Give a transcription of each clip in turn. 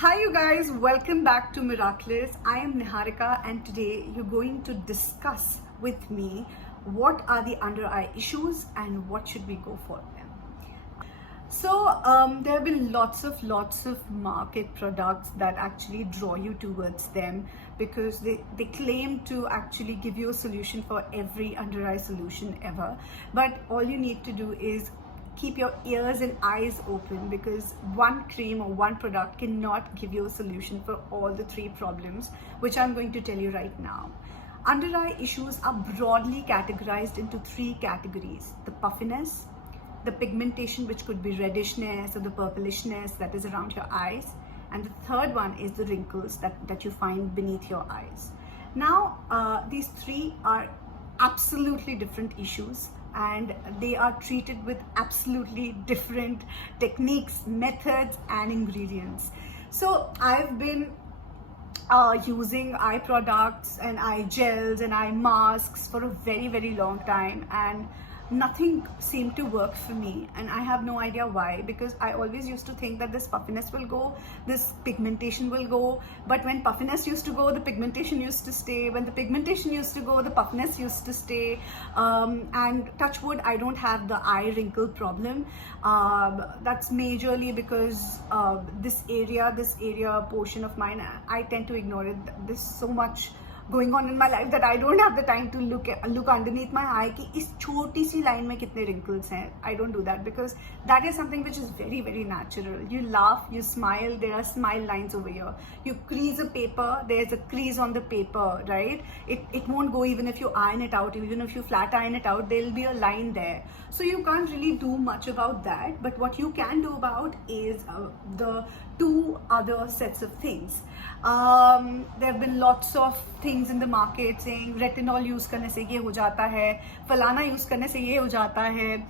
Hi you guys, welcome back to Miraculous. I am Niharika and today you're going to discuss with me what are the under eye issues and what should we go for them. There have been lots of market products that actually draw you towards them because they claim to actually give you a solution for every under eye solution ever. But all you need to do is keep your ears and eyes open because one cream or one product cannot give you a solution for all the three problems, which I'm going to tell you right now. Under eye issues are broadly categorized into three categories: the puffiness, the pigmentation, which could be reddishness or the purplishness that is around your eyes, and the third one is the wrinkles that you find beneath your eyes. Now, these three are absolutely different issues and they are treated with absolutely different techniques, methods, and ingredients. So I've been using eye products and eye gels and eye masks for a very long time, and nothing seemed to work for me, and I have no idea why, because I always used to think that this puffiness will go, this pigmentation will go, but when puffiness used to go, the pigmentation used to stay. When the pigmentation used to go, the puffiness used to stay. And touch wood, I don't have the eye wrinkle problem. That's majorly because this area portion of mine, I tend to ignore it. There's so much going on in my life that I don't have the time to look underneath my eye कि इस छोटी सी line में कितने wrinkles हैं. I don't do that because that is something which is very natural. You laugh, you smile, there are smile lines over here. You crease a paper, there's a crease on the paper, right? It won't go even if you iron it out, even if you flat iron it out, there'll be a line there. So you can't really do much about that. But what you can do about is the two other sets of things. There have been lots of things in the market saying retinol use करने से ये हो जाता है, फलाना use करने से ये हो जाता है,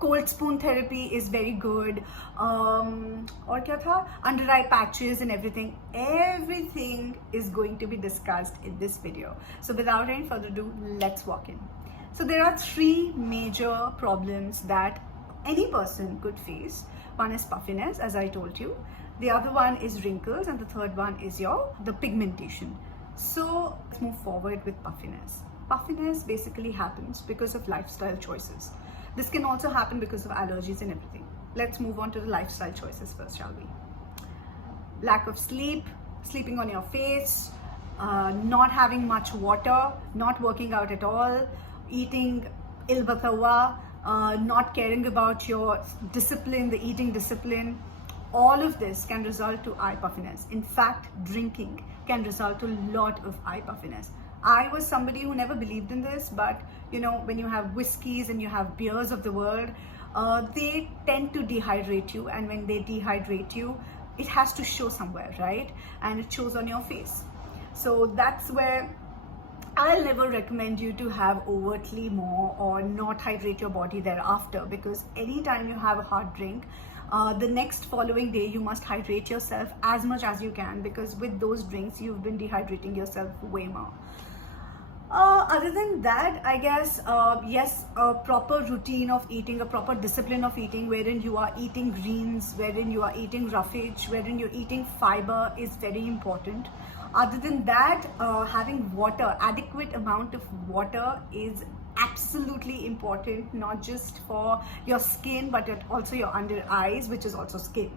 cold spoon therapy is very good, और क्या था, under eye patches and everything is going to be discussed in this video. So without any further ado, let's walk in. So there are three major problems that any person could face. One is puffiness, as I told you. The other one is wrinkles, and the third one is the pigmentation. So let's move forward with puffiness. Puffiness basically happens because of lifestyle choices. This can also happen because of allergies and everything. Let's move on to the lifestyle choices first, shall we? Lack of sleep, sleeping on your face, not having much water, not working out at all, eating ilbatawa, not caring about your discipline, the eating discipline. All of this can result to eye puffiness. In fact, drinking can result to a lot of eye puffiness. I was somebody who never believed in this, but you know, when you have whiskeys and you have beers of the world, they tend to dehydrate you, and when they dehydrate you, it has to show somewhere, right? And it shows on your face. So that's where I'll never recommend you to have overtly more or not hydrate your body thereafter, because anytime you have a hard drink, the next following day you must hydrate yourself as much as you can, because with those drinks you've been dehydrating yourself way more. Other than that, I guess, yes, a proper routine of eating, a proper discipline of eating, wherein you are eating greens, wherein you are eating roughage, wherein you're eating fiber is very important. Other than that, having water, adequate amount of water is absolutely important, not just for your skin, but also your under eyes, which is also skin.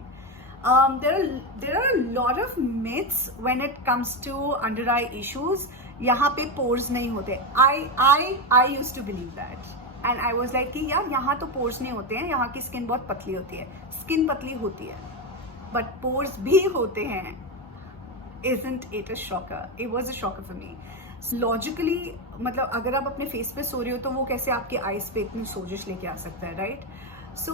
There are a lot of myths when it comes to under eye issues. यहाँ पे pores नहीं होते. I used to believe that, and I was like कि यार यहाँ तो pores नहीं होते हैं, यहाँ की skin बहुत पतली होती है. Skin पतली होती है, but pores भी होते हैं. Isn't it a shocker? It was a shocker for me. Logically, मतलब अगर आप अपने face पे सो रहे हो तो वो कैसे आपके eyes पे इतनी सोजिश लेके आ सकता है, right? So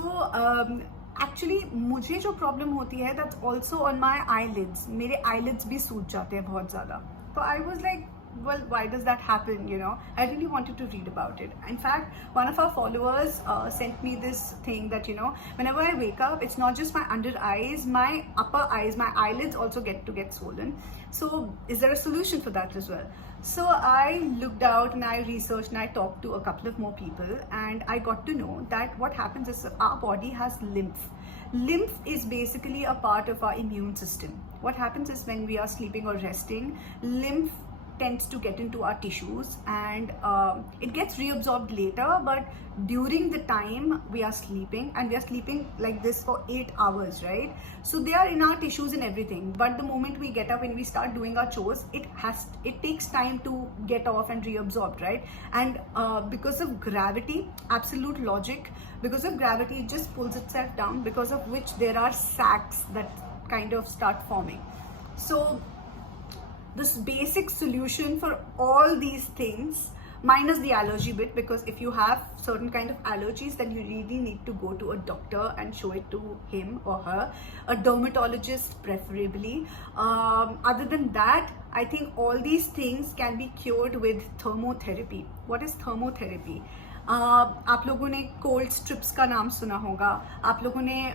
actually मुझे जो problem होती है, that's also on my eyelids. मेरे eyelids भी सूज जाते हैं बहुत ज़्यादा. So I was like, well, why does that happen? You know, I really wanted to read about it. In fact, one of our followers sent me this thing that, you know, whenever I wake up, it's not just my under eyes, my upper eyes, my eyelids also get swollen. So is there a solution for that as well? So I looked out and I researched and I talked to a couple of more people, and I got to know that what happens is our body has lymph. Lymph is basically a part of our immune system. What happens is when we are sleeping or resting, lymph tends to get into our tissues, and it gets reabsorbed later, but during the time we are sleeping, and we are sleeping like this for 8 hours, right? So they are in our tissues and everything, but the moment we get up and we start doing our chores, it takes time to get off and reabsorbed, right? And because of gravity, absolute logic, because of gravity it just pulls itself down, because of which there are sacs that kind of start forming. So this basic solution for all these things, minus the allergy bit, because if you have certain kind of allergies, then you really need to go to a doctor and show it to him or her, a dermatologist preferably. Other than that, I think all these things can be cured with thermotherapy. What is thermotherapy? आप लोगों ने cold strips का नाम सुना होगा, आप लोगों ने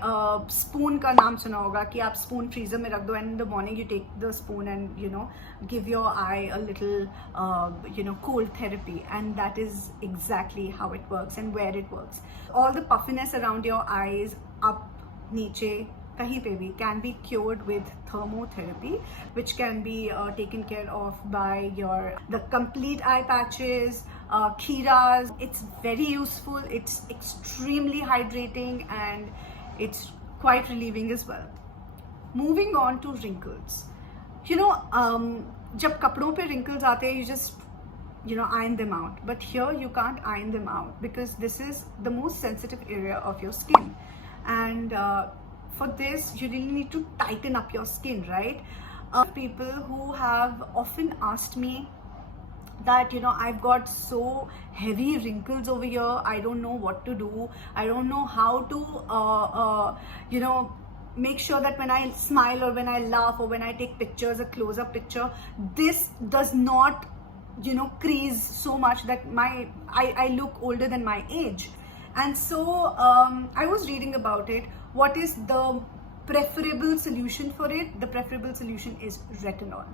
स्पून का नाम सुना होगा कि आप स्पून फ्रीजर में रख दो, and in the morning you take the spoon and you know give your eye a little cold therapy, and that is exactly how it works and where it works. All the puffiness around your eyes, up, niche, kahin pe bhi, can be cured with thermotherapy, which can be taken care of by the complete eye patches, Khiras. It's very useful, it's extremely hydrating, and it's quite relieving as well. Moving on to wrinkles. जब कपड़ों पे wrinkles आते हैं, you just iron them out, but here you can't iron them out because this is the most sensitive area of your skin, and for this you really need to tighten up your skin, right? People who have often asked me that I've got so heavy wrinkles over here, I don't know what to do, I don't know how to make sure that when I smile or when I laugh or when I take pictures, a close-up picture, this does not crease so much that I look older than my age. And so I was reading about it. What is the preferable solution for it? The preferable solution is retinol.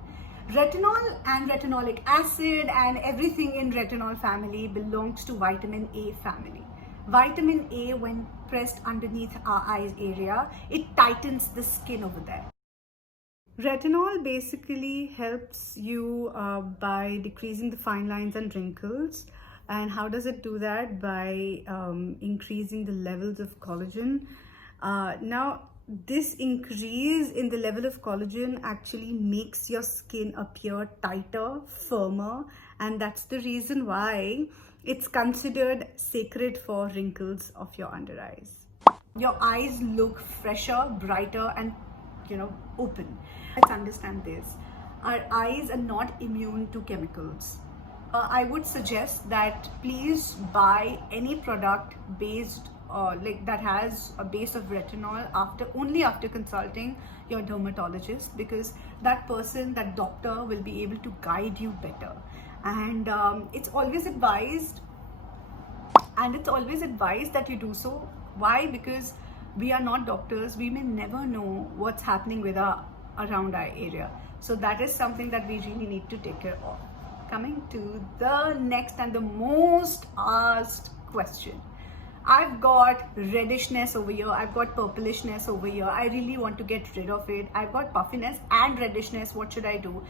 Retinol and retinoic acid and everything in retinol family belongs to vitamin A family. Vitamin A, when pressed underneath our eyes area, it tightens the skin over there. Retinol basically helps you by decreasing the fine lines and wrinkles. And how does it do that? By increasing the levels of collagen. Now, this increase in the level of collagen actually makes your skin appear tighter, firmer, and that's the reason why it's considered sacred for wrinkles of your under eyes. Your eyes look fresher, brighter, and open. Let's understand this. Our eyes are not immune to chemicals. I would suggest that please buy any product based that has a base of retinol only after consulting your dermatologist, because that doctor will be able to guide you better. And it's always advised that you do so. Why? Because we are not doctors, we may never know what's happening with our around eye area. So that is something that we really need to take care of. Coming to the next and the most asked question. I've got reddishness over here, I've got purplishness over here, I really want to get rid of it, I've got puffiness and reddishness, what should I do?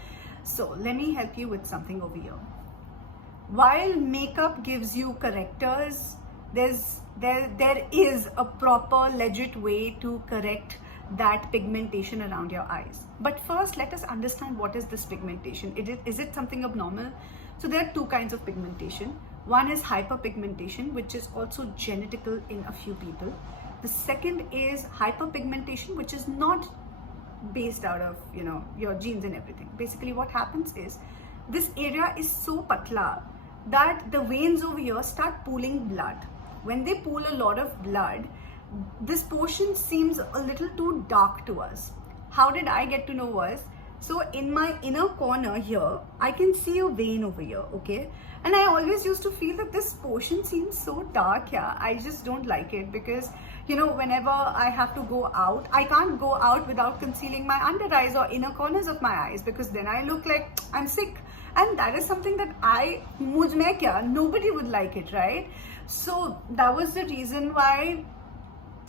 So let me help you with something over here. While makeup gives you correctors, there is a proper legit way to correct that pigmentation around your eyes. But first, let us understand what is this pigmentation. Is it something abnormal? So there are two kinds of pigmentation. One is hyperpigmentation, which is also genetical in a few people. The second is hyperpigmentation, which is not based out of your genes and everything. Basically what happens is this area is so patla that the veins over here start pooling blood. When they pool a lot of blood, this portion seems a little too dark to us. How did I get to know was, so in my inner corner here, I can see a vein over here, okay? And I always used to feel that this portion seems so dark here. I just don't like it because, whenever I have to go out, I can't go out without concealing my under eyes or inner corners of my eyes, because then I look like I'm sick. And that is something that nobody would like it, right? So that was the reason why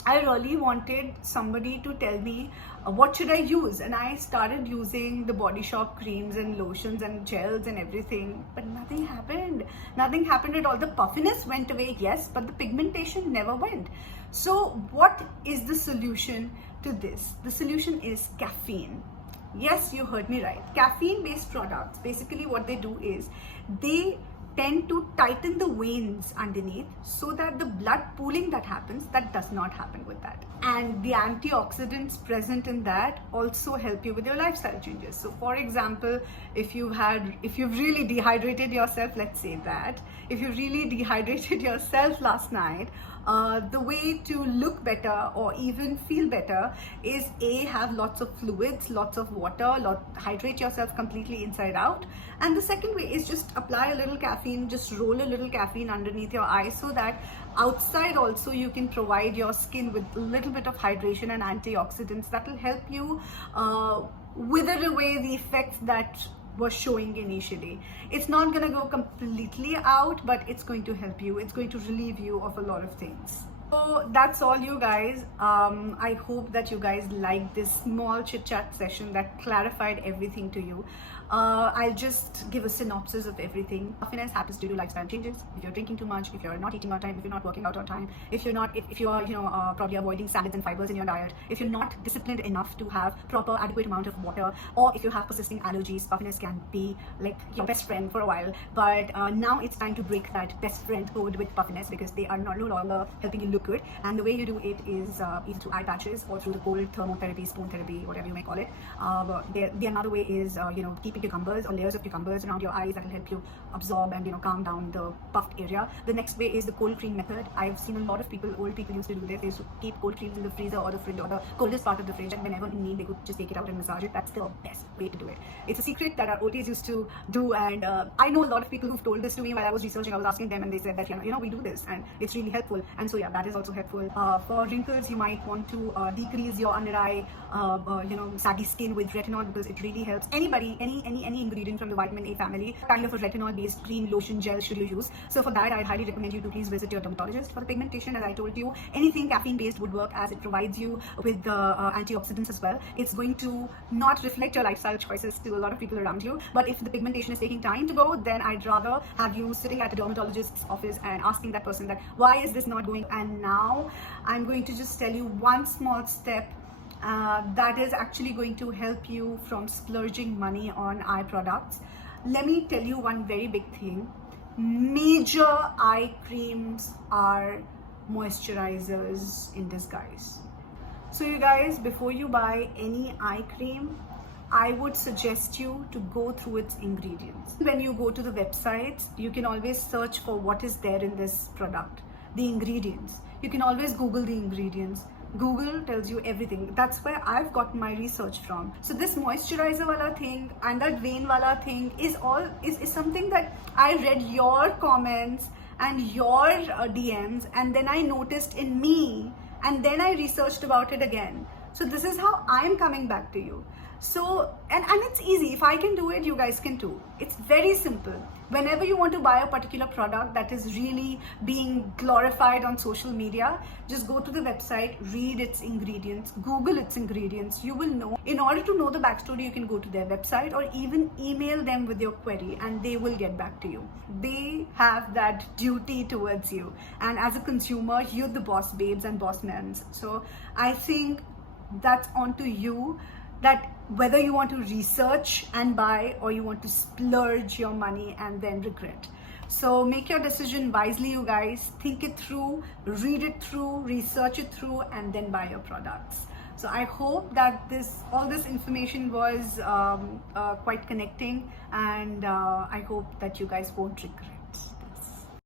I really wanted somebody to tell me what should I use, and I started using the Body Shop creams and lotions and gels and everything, but nothing happened. Nothing happened at all. The puffiness went away, yes, but the pigmentation never went. So what is the solution to this? The solution is caffeine. Yes, you heard me right. Caffeine based products, basically what they do is they tend to tighten the veins underneath, so that the blood pooling that happens, that does not happen with that. And the antioxidants present in that also help you with your lifestyle changes. So for example, if you've really dehydrated yourself, let's say that if you really dehydrated yourself last night, the way to look better or even feel better is have lots of fluids, lots of water, hydrate yourself completely inside out. And the second way is just apply a little caffeine, just roll a little caffeine underneath your eyes, so that outside also you can provide your skin with a little bit of hydration and antioxidants that will help you wither away the effects that was showing initially. It's not going to go completely out, but it's going to help you. It's going to relieve you of a lot of things. So that's all, you guys. I hope that you guys liked this small chit chat session that clarified everything to you. I'll just give a synopsis of everything. Puffiness happens due to lifestyle changes. If you're drinking too much, if you're not eating on time, if you're not working out on time, if you are probably avoiding salads and fibers in your diet, if you're not disciplined enough to have proper adequate amount of water, or if you have persisting allergies, puffiness can be like your best friend for a while. But now it's time to break that best friend code with puffiness, because they are no longer helping you look good. And the way you do it is either through eye patches or through the cold thermotherapy, spoon therapy, whatever you may call it. The another way is keeping cucumbers or layers of cucumbers around your eyes that will help you absorb and calm down the puffed area. The next way is the cold cream method. I've seen a lot of people, old people used to do this. They used to keep cold creams in the freezer or the fridge or the coldest part of the fridge, and whenever in need they could just take it out and massage it. That's the best way to do it. It's a secret that our OTs used to do, and I know a lot of people who've told this to me while I was researching. I was asking them and they said that we do this and it's really helpful. And so yeah, that is also helpful. For wrinkles, you might want to decrease your under eye saggy skin with retinol, because it really helps. Anybody, any ingredient from the vitamin A family, kind of a retinol based cream, lotion, gel should you use. So for that, I highly recommend you to please visit your dermatologist. For the pigmentation, as I told you, anything caffeine based would work, as it provides you with the antioxidants as well. It's going to not reflect your lifestyle choices to a lot of people around you, but if the pigmentation is taking time to go, then I'd rather have you sitting at the dermatologist's office and asking that person that why is this not going. And now I'm going to just tell you one small step that is actually going to help you from splurging money on eye products. Let me tell you one very big thing. Major eye creams are moisturizers in disguise. So you guys, before you buy any eye cream, I would suggest you to go through its ingredients. When you go to the websites, you can always search for what is there in this product, the ingredients. You can always Google the ingredients. Google tells you everything. That's where I've got my research from. So this moisturizer wala thing and that vein wala thing is something that I read your comments and your DMs, and then I noticed in me, and then I researched about it again. So this is how I'm coming back to you. So, and it's easy. If I can do it, you guys can too. It's very simple. Whenever you want to buy a particular product that is really being glorified on social media, just go to the website, read its ingredients, Google its ingredients. You will know. In order to know the backstory, you can go to their website or even email them with your query and they will get back to you. They have that duty towards you. And as a consumer, you're the boss babes and boss men. So I think that's onto you, that whether you want to research and buy or you want to splurge your money and then regret. So make your decision wisely, you guys. Think it through, read it through, research it through, and then buy your products. So I hope that all this information was quite connecting, and I hope that you guys won't regret.